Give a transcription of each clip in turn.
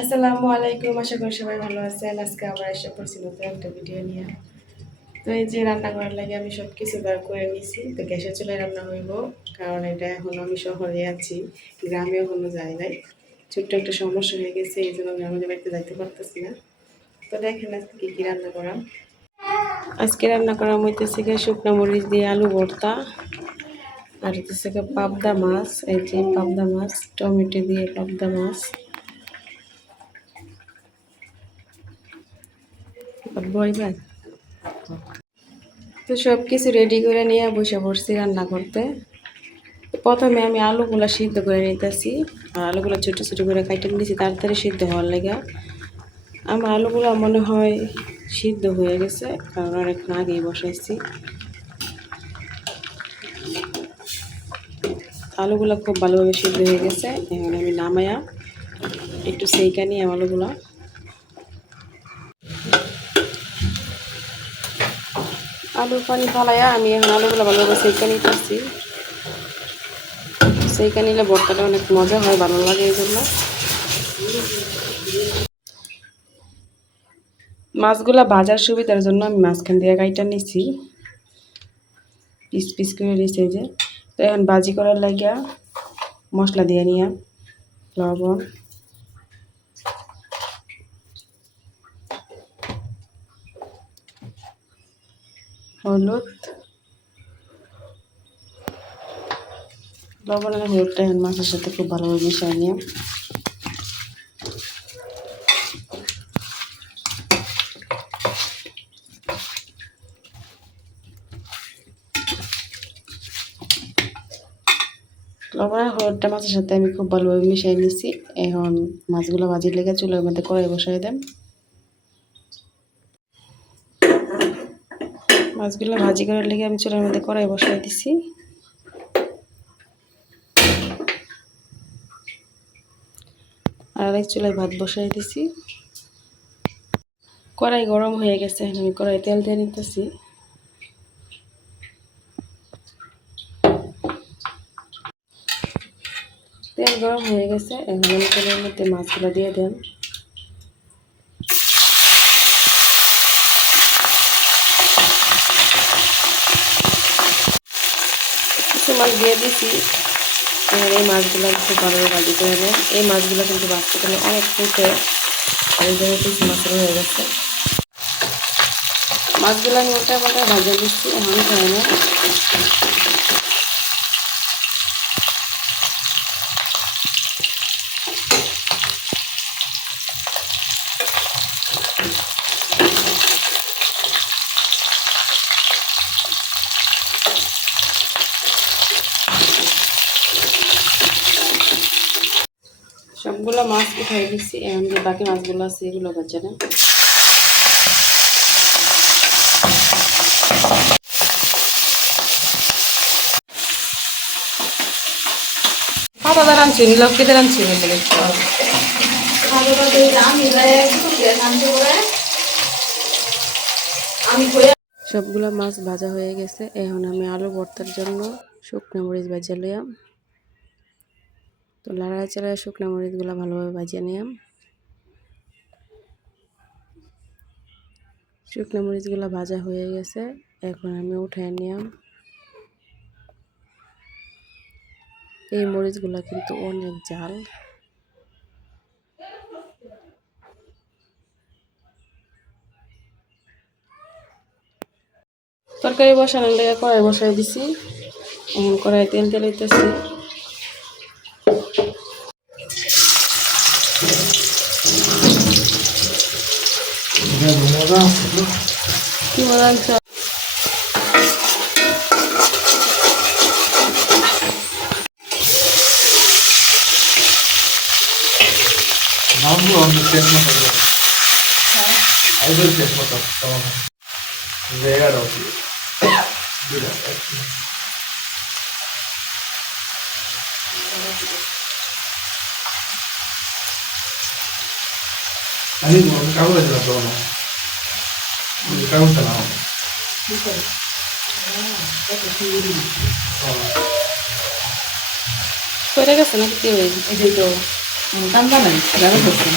আসসালামু আলাইকুম, আশা করি সবাই ভালো আছেন। আজকে আবার এসে পড়ছি নতুন একটা ভিডিও নিয়ে। তো এই যে রান্না করার লাগে আমি সব কিছু বার করে নিছি। তো গ্যাসের চুলায় রান্না হইব, কারণ এটা এখন আমি শহরে আছি, গ্রামে এখনো যাই নাই। ছোট্ট একটা সমস্যা হয়ে গেছে, এই জন্য আমি আমাদের বাড়িতে যাইতে পারতেছি না। তো দেখেন আজকে কী কী রান্না করা। আজকে রান্না করা হইতেছে শুকনো মরিচ দিয়ে আলু ভর্তা, আর হইতেছে পাবদা মাছ। এই যে পাবদা মাছ, টমেটো দিয়ে পাবদা মাছ বইবেন। তো সব কিছু রেডি করে নিয়ে বসে পড়ছি রান্না করতে। প্রথমে আমি আলুগুলো সিদ্ধ করে নিতেছি, আর আলুগুলো ছোটো ছোটো করে কাটে নিয়েছি তাড়াতাড়ি সিদ্ধ হওয়ার লেগে। আমার আলুগুলো মনে হয় সিদ্ধ হয়ে গেছে, কারণ অনেকক্ষণ আগেই বসাইছি। আলুগুলো খুব ভালোভাবে সিদ্ধ হয়ে গেছে। এখন আমি নামাইয়া একটু সেইকা নিয়ে আলুগুলো আলুর পানি ফালাইয়া আমি এখন আলুগুলো ভালোভাবে সেইকা নিতেছি। সেইকা নিলে ভর্তাটা অনেক মজা হয়, ভালো লাগে। এই জন্য মাছগুলা ভাজার সুবিধার জন্য আমি মাঝখান দিয়ে কাইটা নিছি, পিস পিস করে নিছি। যে তো এখন ভাজি করার লাগিয়া মশলা দিয়ে নিয়া লবণ, হলুদ, লবণ আর হলুদটা এখন মাছের সাথে খুব ভালোভাবে মিশিয়ে নিয়ে লবণ আর হলুদটা মাছের সাথে আমি খুব ভালোভাবে মিশিয়ে নিছি। এখন মাছগুলো ভাজির লেগে চুলার মধ্যে কড়াই বসাই দেন। মাছগুলো ভাজি করার লেগে আমি চুলার মধ্যে কড়াই বসাই দিছি। আর আরেক চুলায় ভাত বসাই দিছি। কড়াই গরম হয়ে গেছে, এখন আমি কড়াই তেল দিয়ে নিতেছি। তেল গরম হয়ে গেছে, এখন আমি তেলের মধ্যে মাছগুলো দিয়ে দেন। কিছু মাছ দিয়ে দিছি। এখন এই মাছগুলো খুব ভালোভাবে ভাজি করে নেন। এই মাছগুলো কিন্তু ভাজতে গেলে অনেক ফুটে, আর এই জায়গায় কিছু মাছের হয়ে গেছে। মাছগুলো আমি ওটা মোটা ভাজা দিচ্ছি। এখন খাই না, সবগুলো মাছ উঠাই দিচ্ছি। এখন যে বাকি মাছগুলো আছে এগুলো ভাজা নেন। রাঁধছি লক্ষ্মীতে রাঁধছি সবগুলো মাছ ভাজা হয়ে গেছে। এখন আমি আলু ভর্তার জন্য শুকনো মরিচ ভাজা লিয়াম। তো লড়াই চাড়াই শুকনো মরিচগুলো ভালোভাবে ভাজিয়ে নিলাম। শুকনো মরিচগুলো ভাজা হয়ে গেছে, এখন আমি উঠাই নিলাম। এই মরিচগুলো কিন্তু অনেক ঝাল। তরকারি বসানোর লেগে কড়াই বসাই দিছি। এখন কড়াই তেল দিতেছি। কি মজা আনছো? করে গেছে নাকি কি হয়েছে? ঠান্ডা নাই যাবে হচ্ছে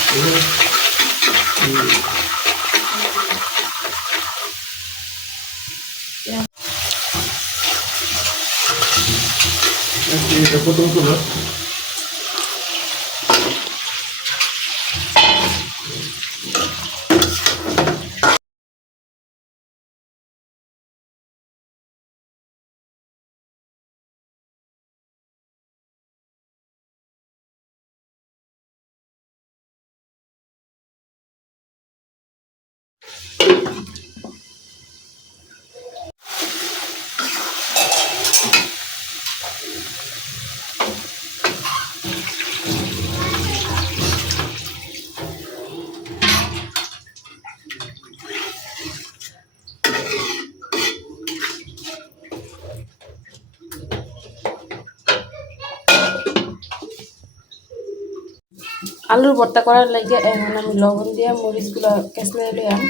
আলুর ভর্তা করার লাগে এখন আমি লবণ দিয়া মরিচগুলো কেসলে লইয়াম।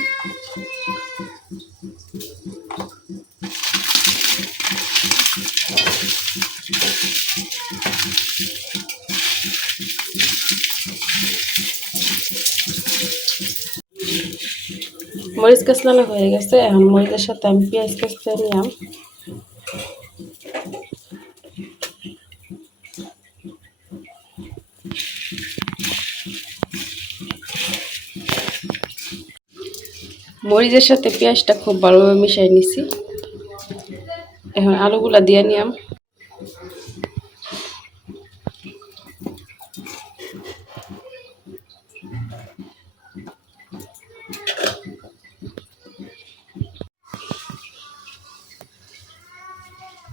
মরিচ কেসলানো হয়ে গেছে, এখন মরিচের সাথে আমি পেঁয়াজ কেসলে নিলাম। মরিচের সাথে পেঁয়াজটা খুব ভালোভাবে মিশিয়ে নিছি। এখন আলুগুলা দিয়ে নিলাম।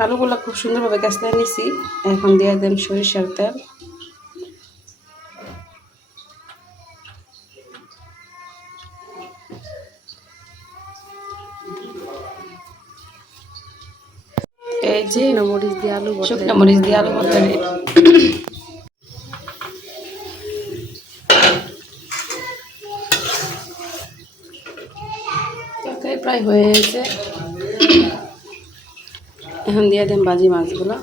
আলুগুলা খুব সুন্দরভাবে কেসলে নিছি। এখন দিয়ে দেন সরিষার তেল। এই যে মরিচ দিয়ে আলু শুকনো মরিচ দিয়ে আলু ভর্তা রেডি। তরকারি প্রায় হয়ে গেছে। এখন দিয়ে দেন ভাজি মাছগুলো।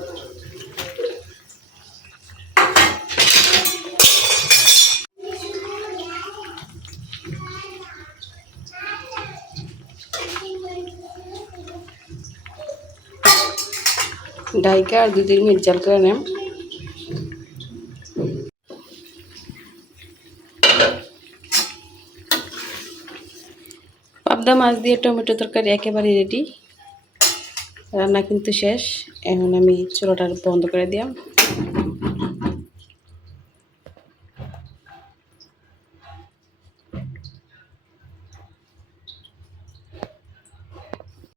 ডাইকা আর 2-3 মিনিট জাল করে নেন। পাবদা মাছ দিয়ে টমেটো তরকারি একেবারে রেডি। রান্না কিন্তু শেষ। এখন আমি চুলাটা বন্ধ করে দিলাম।